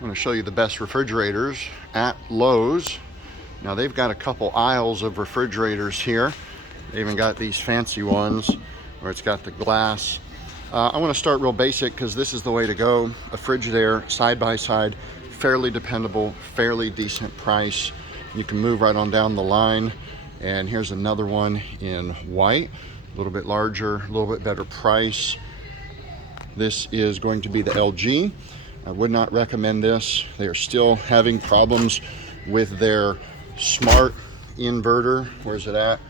I'm going to show you the best refrigerators at Lowe's. Now they've got a couple aisles of refrigerators here. They even got these fancy ones where it's got the glass. I want to start real basic because this is the way to go. A Frigidaire side by side, fairly dependable, fairly decent price. You can move right on down the line. And here's another one in white, a little bit larger, a little bit better price. This is going to be the LG. I would not recommend this. They are still having problems with their smart inverter. Where's it at?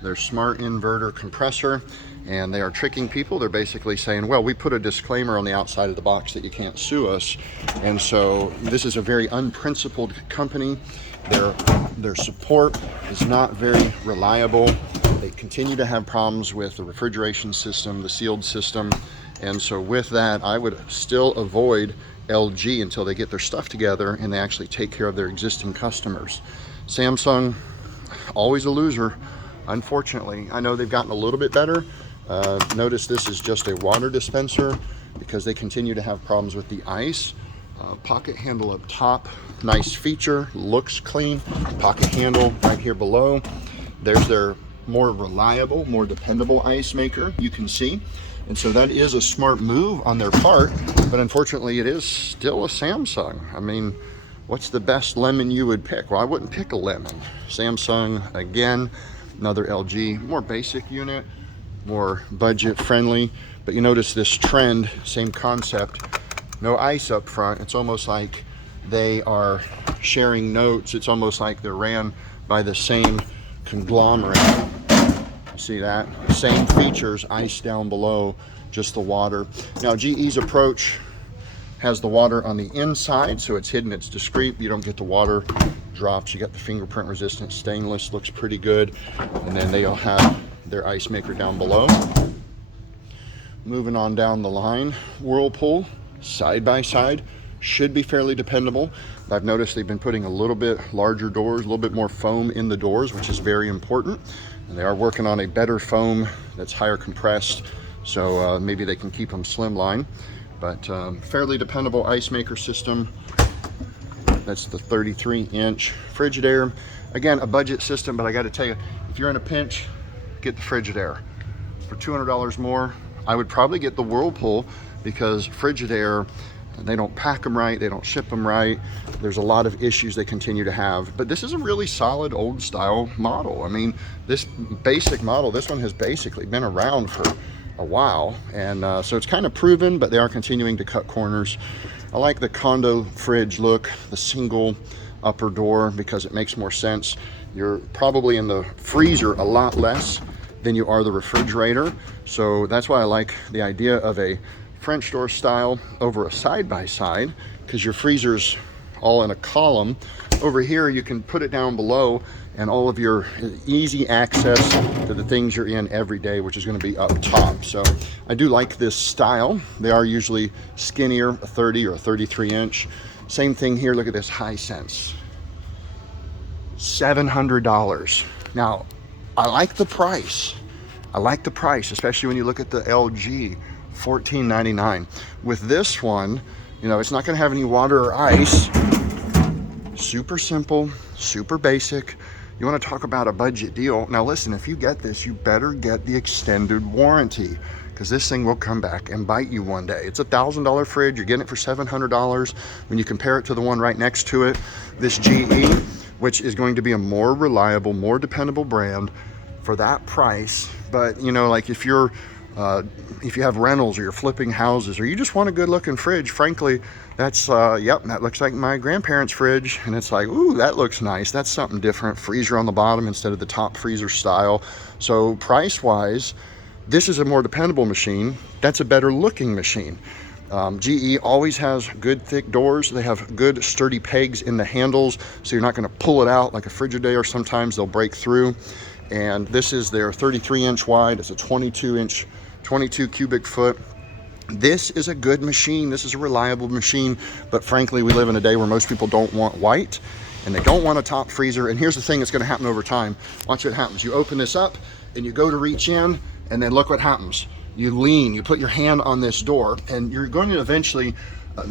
Their smart inverter compressor. And they are tricking people. They're basically saying, well, we put a disclaimer on the outside of the box that you can't sue us. And so this is a very unprincipled company. Their support is not very reliable. They continue to have problems with the refrigeration system, the sealed system. And so with that, I would still avoid LG until they get their stuff together and they actually take care of their existing customers. Samsung, always a loser, unfortunately. I know they've gotten a little bit better. Notice this is just a water dispenser because they continue to have problems with the ice. Pocket handle up top, nice feature, looks clean. Pocket handle right here below. There's their more reliable, more dependable ice maker, you can see. And so that is a smart move on their part, but unfortunately it is still a Samsung. I mean, what's the best lemon you would pick? Well, I wouldn't pick a lemon. Samsung, again, another LG, more basic unit, more budget friendly. But you notice this trend, same concept, no ice up front. It's almost like they are sharing notes. It's almost like they're ran by the same conglomerate. See that? Same features, ice down below, just the water. Now GE's approach has the water on the inside, so it's hidden, it's discreet. You don't get the water drops. You got the fingerprint resistant stainless, looks pretty good. And then they'll have their ice maker down below. Moving on down the line, Whirlpool, side by side, should be fairly dependable. I've noticed they've been putting a little bit larger doors, a little bit more foam in the doors, which is very important. And they are working on a better foam that's higher compressed, so maybe they can keep them slimline. But fairly dependable ice maker system. That's the 33-inch Frigidaire. Again, a budget system, but I got to tell you, if you're in a pinch, get the Frigidaire. For $200 more, I would probably get the Whirlpool because Frigidaire, they don't pack them right, they don't ship them right. There's a lot of issues they continue to have. But this is a really solid old style model. I mean, this basic model, this one has basically been around for a while. And so it's kind of proven, but they are continuing to cut corners. I like the condo fridge look, the single upper door, because it makes more sense. You're probably in the freezer a lot less than you are the refrigerator. So that's why I like the idea of a French door style over a side-by-side, because your freezer's all in a column. Over here you can put it down below and all of your easy access to the things you're in every day, which is going to be up top. So I do like this style. They are usually skinnier, a 30 or a 33-inch. Same thing here, look at this Hisense, $700. Now I like the price. I like the price, especially when you look at the LG, $14.99. With this one, you know, it's not going to have any water or ice. Super simple, super basic. You want to talk about a budget deal. Now listen, if you get this, you better get the extended warranty, because this thing will come back and bite you one day. It's a $1,000 fridge. You're getting it for $700. When you compare it to the one right next to it, this GE, which is going to be a more reliable, more dependable brand for that price. But you know, like if you have rentals or you're flipping houses or you just want a good looking fridge, frankly, that's, yep, that looks like my grandparents' fridge. And it's like, ooh, that looks nice. That's something different. Freezer on the bottom instead of the top freezer style. So price wise, this is a more dependable machine. That's a better looking machine. GE always has good thick doors. They have good sturdy pegs in the handles, so you're not going to pull it out like a Frigidaire. Sometimes they'll break through. And this is their 33-inch wide. It's a 22 cubic foot. This is a good machine. This is a reliable machine. But frankly, we live in a day where most people don't want white and they don't want a top freezer. And here's the thing that's going to happen over time. Watch what happens. You open this up and you go to reach in, and then look what happens. You lean, you put your hand on this door, and you're going to eventually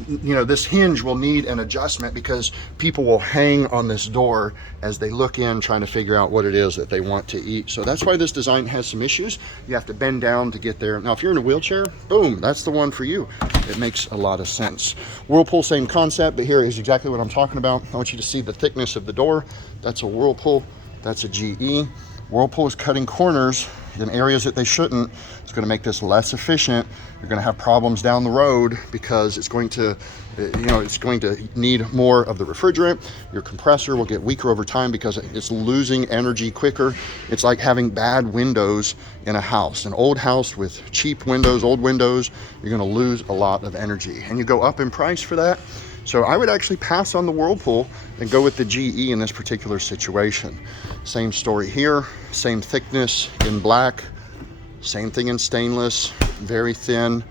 you know, this hinge will need an adjustment because people will hang on this door as they look in trying to figure out what it is that they want to eat. So that's why this design has some issues. You have to bend down to get there. Now, if you're in a wheelchair, boom, that's the one for you. It makes a lot of sense. Whirlpool, same concept, but here is exactly what I'm talking about. I want you to see the thickness of the door. That's a Whirlpool, that's a GE. Whirlpool is cutting corners in areas that they shouldn't. It's going to make this less efficient. You're going to have problems down the road because it's going to, you know, it's going to need more of the refrigerant. Your compressor will get weaker over time because it's losing energy quicker. It's like having bad windows in a house. An old house with cheap windows, old windows, you're going to lose a lot of energy. And you go up in price for that. So I would actually pass on the Whirlpool and go with the GE in this particular situation. Same story here, same thickness in black, same thing in stainless, very thin.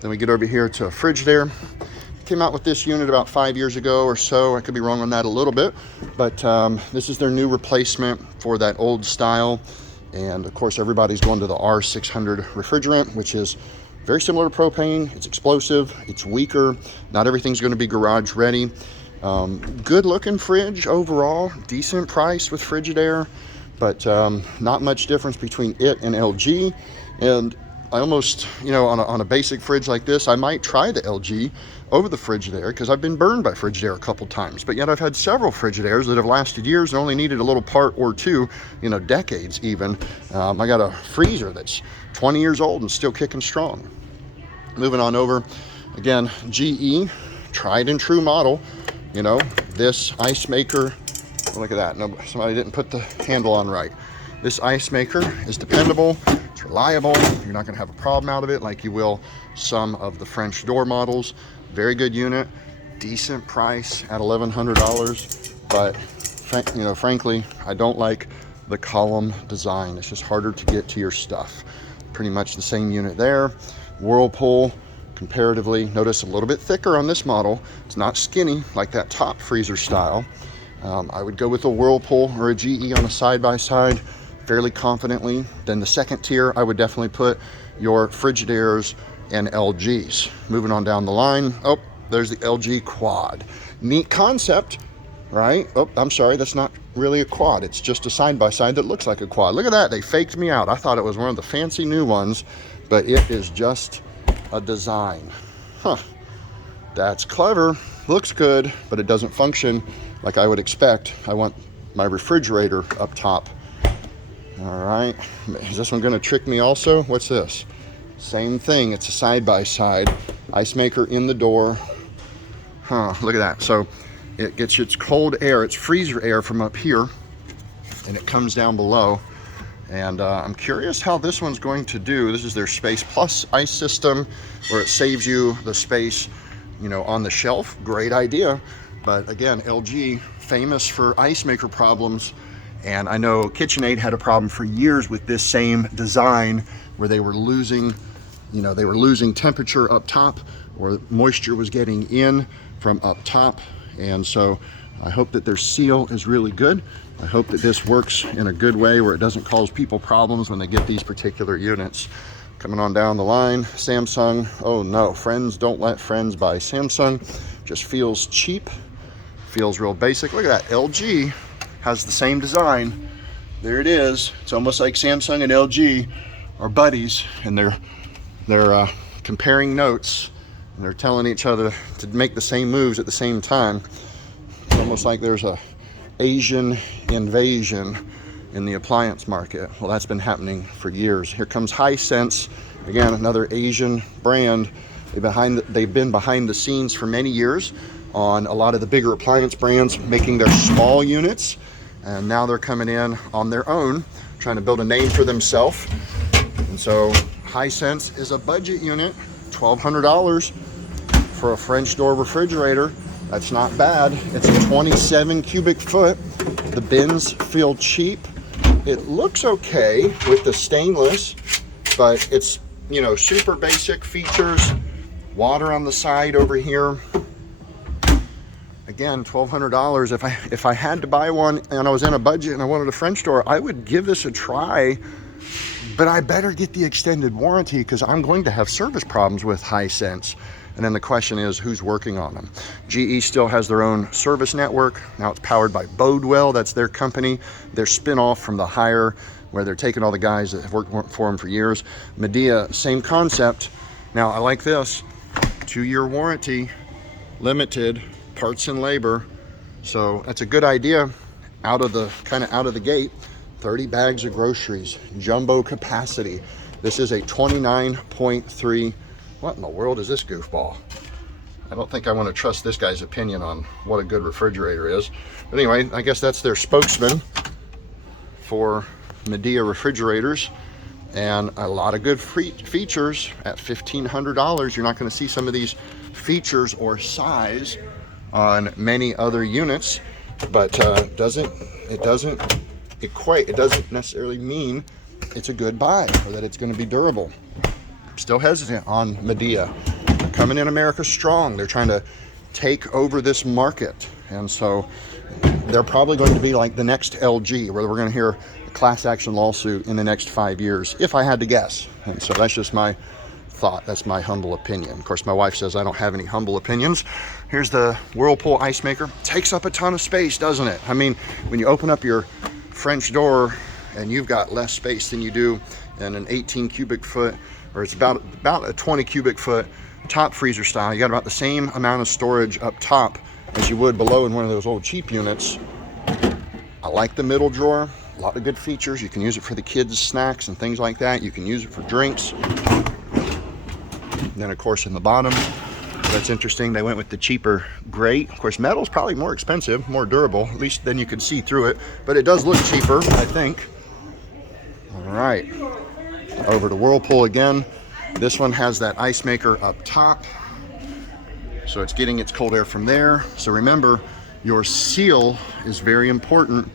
Then we get over here to a Frigidaire. Came out with this unit about 5 years ago or so. I could be wrong on that a little bit, but this is their new replacement for that old style. And of course, everybody's going to the R600 refrigerant, which is very similar to propane. It's explosive, it's weaker. Not everything's going to be garage ready. Good looking fridge overall, decent price with Frigidaire, but not much difference between it and LG. And I almost, you know, on a basic fridge like this, I might try the LG over the Frigidaire because I've been burned by Frigidaire a couple times. But yet I've had several Frigidaires that have lasted years and only needed a little part or two, you know, decades even. I got a freezer that's 20 years old and still kicking strong. Moving on over, again, GE, tried and true model. You know, this ice maker, look at that, no, somebody didn't put the handle on right. This ice maker is dependable, it's reliable, you're not gonna have a problem out of it like you will some of the French door models. Very good unit, decent price at $1,100, but you know, frankly, I don't like the column design. It's just harder to get to your stuff. Pretty much the same unit there. Whirlpool, comparatively, notice a little bit thicker on this model. It's not skinny like that top freezer style. I would go with a Whirlpool or a GE on a side-by-side fairly confidently. Then the second tier, I would definitely put your Frigidaire's and LGs. Moving on down the line, oh, there's the LG Quad. Neat concept, right? Oh, I'm sorry, that's not really a quad. It's just a side-by-side that looks like a quad. Look at that, they faked me out. I thought it was one of the fancy new ones, but it is just a design. Huh, that's clever, looks good, but it doesn't function like I would expect. I want my refrigerator up top. All right, is this one gonna trick me also? What's this? Same thing, it's a side-by-side. Ice maker in the door. Huh, look at that. So it gets its cold air, it's freezer air from up here, and it comes down below. And I'm curious how this one's going to do. This is their Space Plus ice system, where it saves you the space, you know, on the shelf. Great idea. But again, LG, famous for ice maker problems. And I know KitchenAid had a problem for years with this same design, where they were losing, you know, they were losing temperature up top, or moisture was getting in from up top. And so I hope that their seal is really good. I hope that this works in a good way where it doesn't cause people problems when they get these particular units. Coming on down the line, Samsung. Oh no, friends don't let friends buy Samsung. Just feels cheap, feels real basic. Look at that, LG has the same design. There it is. It's almost like Samsung and LG are buddies, and they're comparing notes, and they're telling each other to make the same moves at the same time. It's almost like there's a Asian invasion in the appliance market. Well, that's been happening for years. Here comes Hisense, again, another Asian brand. They've been behind the scenes for many years on a lot of the bigger appliance brands making their small units, and now they're coming in on their own, trying to build a name for themselves. And so Hisense is a budget unit, $1,200 for a French door refrigerator. That's not bad. It's a 27 cubic foot. The bins feel cheap. It looks okay with the stainless, but it's, you know, super basic features. Water on the side over here. Again, $1,200. If I had to buy one and I was in a budget and I wanted a French door, I would give this a try, but I better get the extended warranty because I'm going to have service problems with Hisense. And then the question is, who's working on them? GE still has their own service network. Now it's powered by Bodewell. That's their company. Their spin-off from the Hire, where they're taking all the guys that have worked for them for years. Midea, same concept. Now I like this, 2-year warranty, limited, parts and labor. So that's a good idea out of the gate. 30 bags of groceries, jumbo capacity. This is a 29.3. What in the world is this goofball? I don't think I want to trust this guy's opinion on what a good refrigerator is. But anyway, I guess that's their spokesman for Midea refrigerators, and a lot of good features at $1,500. You're not going to see some of these features or size on many other units, but it doesn't necessarily mean it's a good buy or that it's going to be durable. I'm still hesitant on Midea. They're coming in America strong. They're trying to take over this market, and so they're probably going to be like the next LG, where we're going to hear a class action lawsuit in the next 5 years, if I had to guess. And so that's just my thought. That's my humble opinion. Of course, my wife says I don't have any humble opinions. Here's the Whirlpool ice maker. Takes up a ton of space, doesn't it? I mean, when you open up your French door and you've got less space than you do in an 18 cubic foot, or it's about a 20 cubic foot top freezer style. You got about the same amount of storage up top as you would below in one of those old cheap units. I like the middle drawer. A lot of good features. You can use it for the kids' snacks and things like that. You can use it for drinks. And then of course in the bottom, that's interesting, they went with the cheaper grate. Of course, metal's probably more expensive, more durable, at least then you can see through it, but it does look cheaper, I think. All right, over to Whirlpool again. This one has that ice maker up top, so it's getting its cold air from there. So remember, your seal is very important.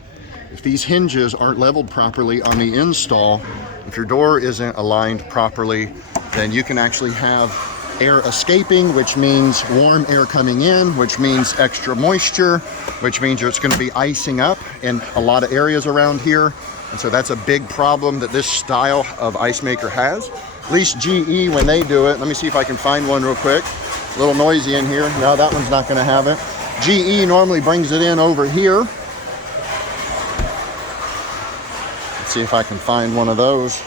If these hinges aren't leveled properly on the install, if your door isn't aligned properly, then you can actually have air escaping, which means warm air coming in, which means extra moisture, which means it's going to be icing up in a lot of areas around here. And so that's a big problem that this style of ice maker has. At least GE, when they do it, let me see if I can find one real quick. A little noisy in here. No, that one's not going to have it. GE normally brings it in over here. Let's see if I can find one of those.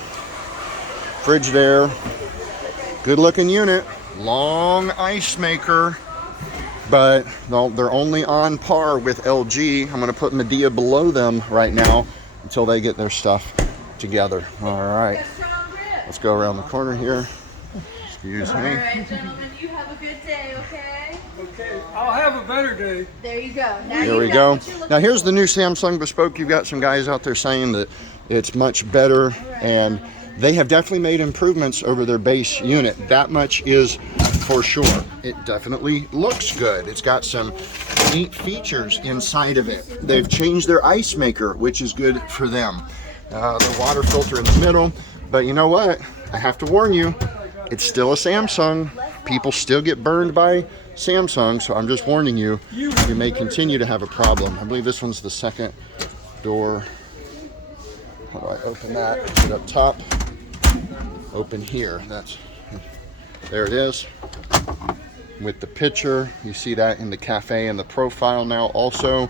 Frigidaire, good looking unit, long ice maker, but they're only on par with LG. I'm going to put Midea below them right now until they get their stuff together. All right, let's go around the corner here. Excuse me. All right, gentlemen, you have a good day, okay? Okay, I'll have a better day. There you go. Now Here we go. Now here's the new Samsung Bespoke. You've got some guys out there saying that it's much better, and they have definitely made improvements over their base unit. That much is for sure. It definitely looks good. It's got some neat features inside of it. They've changed their ice maker, which is good for them. The water filter in the middle. But you know what? I have to warn you, it's still a Samsung. People still get burned by Samsung, so I'm just warning you, you may continue to have a problem. I believe this one's the second door. How do I open that? Put it up top. Open here. There it is. With the picture, you see that in the cafe and the profile now also.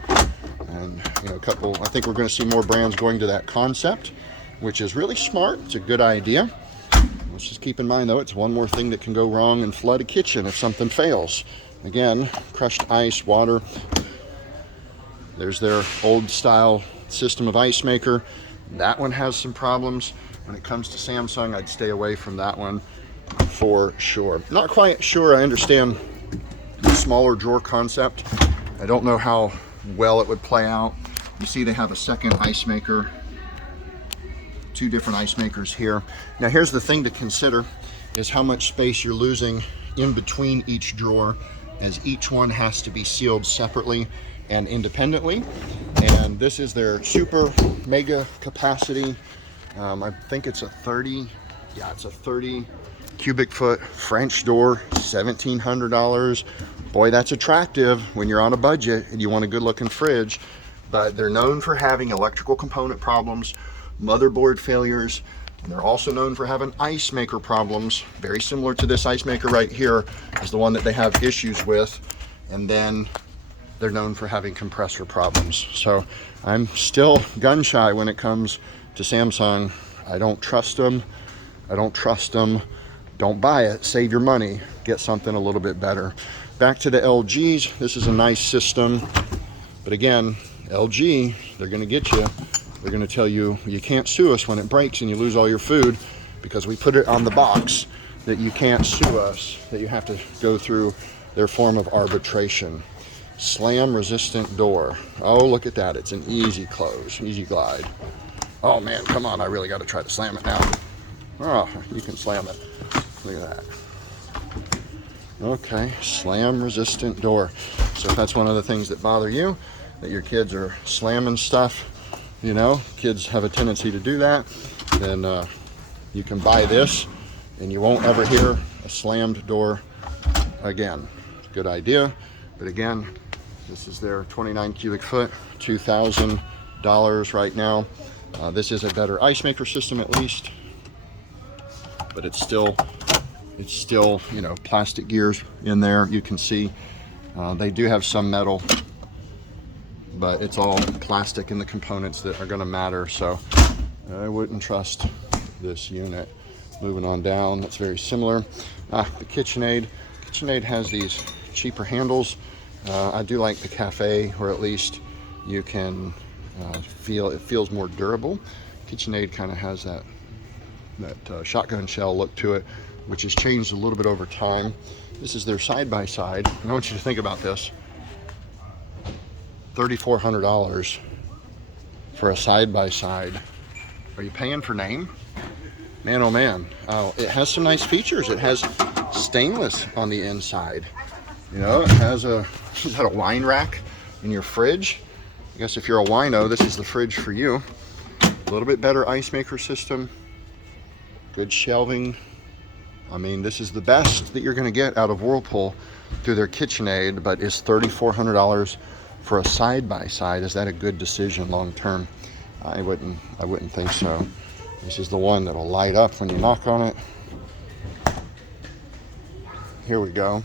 And I think we're going to see more brands going to that concept, which is really smart. It's a good idea. Let's just keep in mind though, it's one more thing that can go wrong and flood a kitchen if something fails. Again, crushed ice, water. There's their old style system of ice maker. That one has some problems. When it comes to Samsung, I'd stay away from that one for sure. Not quite sure I understand the smaller drawer concept. I don't know how well it would play out. You see they have a second ice maker, two different ice makers here. Now here's the thing to consider is how much space you're losing in between each drawer, as each one has to be sealed separately and independently. And this is their super mega capacity. I think it's a 30 cubic foot French door, $1,700. Boy, that's attractive when you're on a budget and you want a good looking fridge. But they're known for having electrical component problems, motherboard failures, They're also known for having ice maker problems, very similar to this ice maker right here is the one that they have issues with. And then they're known for having compressor problems. So I'm still gun shy when it comes to Samsung. I don't trust them. I don't trust them. Don't buy it. Save your money. Get something a little bit better. Back to the LGs. This is a nice system. But again, LG, they're going to get you. They're going to tell you you can't sue us when it breaks and you lose all your food because we put it on the box that you can't sue us, that you have to go through their form of arbitration. Slam resistant door. Oh, look at that. It's an easy close, easy glide. Oh man, come on. I really got to try to slam it now. Oh, you can slam it. Look at that. Okay, slam resistant door. So if that's one of the things that bother you, that your kids are slamming stuff, you know, kids have a tendency to do that, then you can buy this and you won't ever hear a slammed door again. Good idea. But again, this is their 29 cubic foot, $2,000 right now. This is a better ice maker system at least, but it's still, you know, plastic gears in there. You can see they do have some metal, but it's all plastic in the components that are going to matter. So I wouldn't trust this unit. Moving on down, that's very similar. The KitchenAid. KitchenAid has these cheaper handles. I do like the cafe, or at least you can feel it feels more durable. KitchenAid kind of has that shotgun shell look to it, which has changed a little bit over time. This is their side-by-side. And I want you to think about this. $3,400 for a side-by-side. Are you paying for name? Man, oh man. Oh, it has some nice features. It has stainless on the inside. You know, it has is that a wine rack in your fridge? I guess if you're a wino, this is the fridge for you. A little bit better ice maker system. Good shelving. I mean, this is the best that you're going to get out of Whirlpool through their KitchenAid, but is $3,400 for a side-by-side? Is that a good decision long term? I wouldn't think so. This is the one that'll light up when you knock on it. Here we go.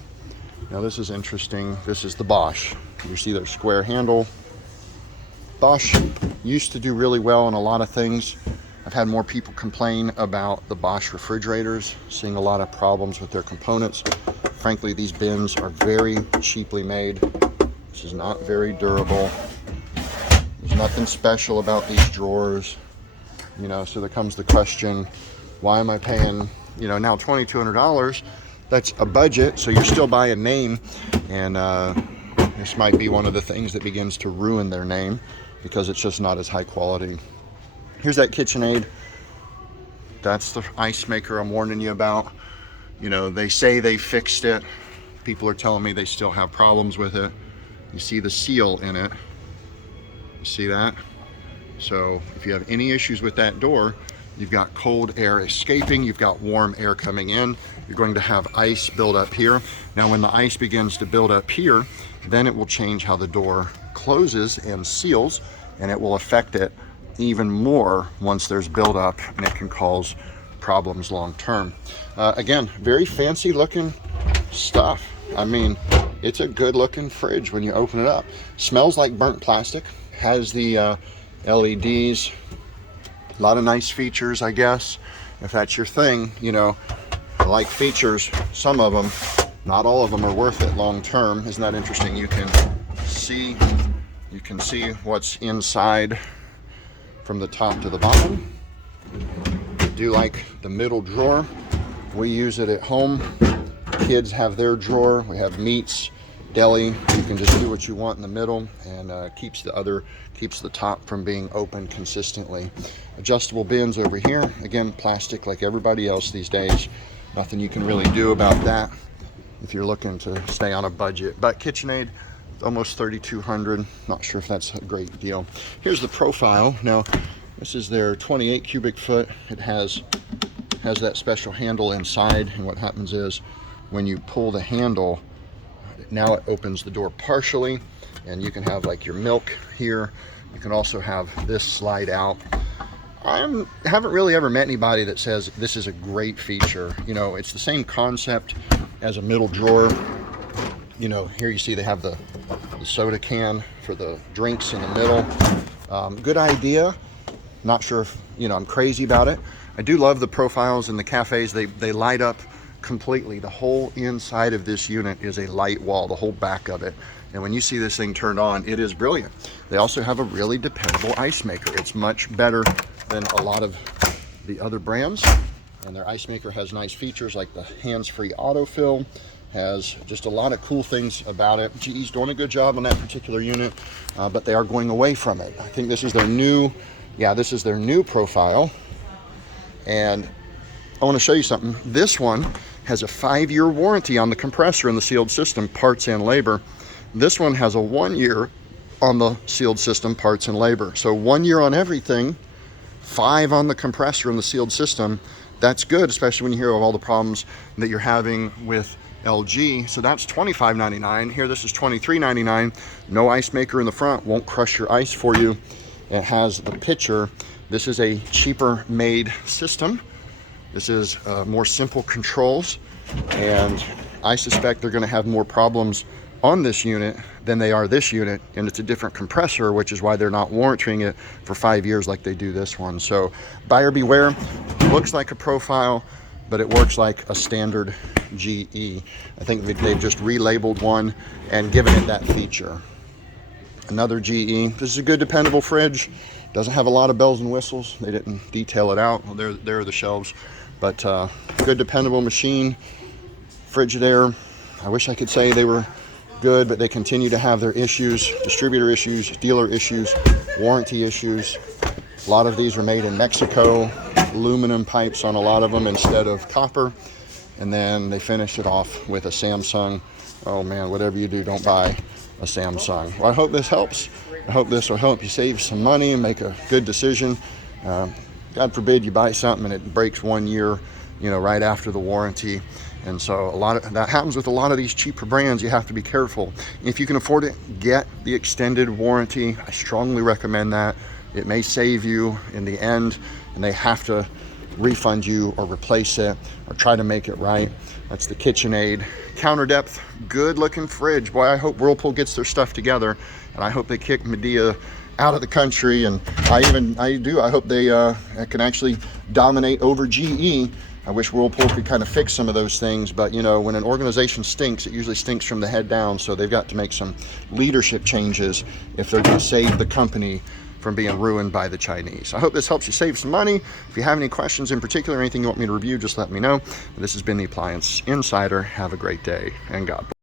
Now this is interesting. This is the Bosch. You see their square handle. Bosch used to do really well on a lot of things. I've had more people complain about the Bosch refrigerators, seeing a lot of problems with their components. Frankly, these bins are very cheaply made. This is not very durable. There's nothing special about these drawers. You know, so there comes the question, why am I paying, you know, now $2,200? That's a budget, so you're still buying name, and this might be one of the things that begins to ruin their name because it's just not as high quality. Here's that KitchenAid. That's the ice maker I'm warning you about. You know, they say they fixed it. People are telling me they still have problems with it. You see the seal in it. You see that? So if you have any issues with that door, you've got cold air escaping, you've got warm air coming in, you're going to have ice build up here. Now when the ice begins to build up here, then it will change how the door closes and seals, and it will affect it even more once there's buildup, and it can cause problems long term. Again, very fancy looking stuff. I mean, it's a good looking fridge when you open it up. Smells like burnt plastic, has the LEDs, a lot of nice features, I guess. If that's your thing, you know, I like features. Some of them, not all of them are worth it long term. Isn't that interesting? You can see what's inside from the top to the bottom. I do like the middle drawer. We use it at home. Kids have their drawer. We have meats, deli. You can just do what you want in the middle, and keeps the top from being open consistently. Adjustable bins over here. Again, plastic like everybody else these days. Nothing you can really do about that if you're looking to stay on a budget. But KitchenAid, almost $3,200. Not sure if that's a great deal. Here's the profile. Now, this is their 28 cubic foot. It has that special handle inside, and what happens is when you pull the handle, now it opens the door partially, and you can have like your milk here. You can also have this slide out. I haven't really ever met anybody that says this is a great feature. You know, it's the same concept as a middle drawer. You know, here you see they have the soda can for the drinks in the middle. Good idea. Not sure if, you know, I'm crazy about it. I do love the profiles in the cafes. They light up completely. The whole inside of this unit is a light wall, the whole back of it. And when you see this thing turned on, it is brilliant. They also have a really dependable ice maker. It's much better than a lot of the other brands. And their ice maker has nice features like the hands-free autofill, has just a lot of cool things about it. GE's doing a good job on that particular unit, but they are going away from it. I think this is their new, this is their new profile. And I want to show you something. This one has a 5-year warranty on the compressor and the sealed system, parts and labor. This one has a 1 year on the sealed system, parts and labor. So 1 year on everything, 5 on the compressor and the sealed system. That's good, especially when you hear of all the problems that you're having with LG. So that's $25.99. Here, this is $23.99. No ice maker in the front, won't crush your ice for you. It has the pitcher. This is a cheaper made system. This is more simple controls, and I suspect they're going to have more problems on this unit than they are this unit, and it's a different compressor, which is why they're not warranting it for 5 years like they do this one. So buyer beware. Looks like a profile, but it works like a standard GE. I think they've just relabeled one and given it that feature. Another GE. This is a good dependable fridge. Doesn't have a lot of bells and whistles. They didn't detail it out. Well, there are the shelves, but good dependable machine. Frigidaire. I wish I could say they were good, but they continue to have their issues, distributor issues, dealer issues, warranty issues. A lot of these are made in Mexico, aluminum pipes on a lot of them instead of copper. And then they finish it off with a Samsung. Oh man, whatever you do, don't buy a Samsung. Well, I hope this helps. I hope this will help you save some money and make a good decision. God forbid you buy something and it breaks 1 year, you know, right after the warranty. And so that happens with a lot of these cheaper brands. You have to be careful. If you can afford it, get the extended warranty. I strongly recommend that. It may save you in the end, and they have to refund you or replace it or try to make it right. That's the KitchenAid counter depth, good looking fridge. Boy, I hope Whirlpool gets their stuff together, and I hope they kick Midea out of the country. And I hope they can actually dominate over GE. I wish Whirlpool could kind of fix some of those things, but you know, when an organization stinks, it usually stinks from the head down. So they've got to make some leadership changes if they're going to save the company from being ruined by the Chinese. I hope this helps you save some money. If you have any questions in particular, anything you want me to review, just let me know. This has been the Appliance Insider. Have a great day, and God bless.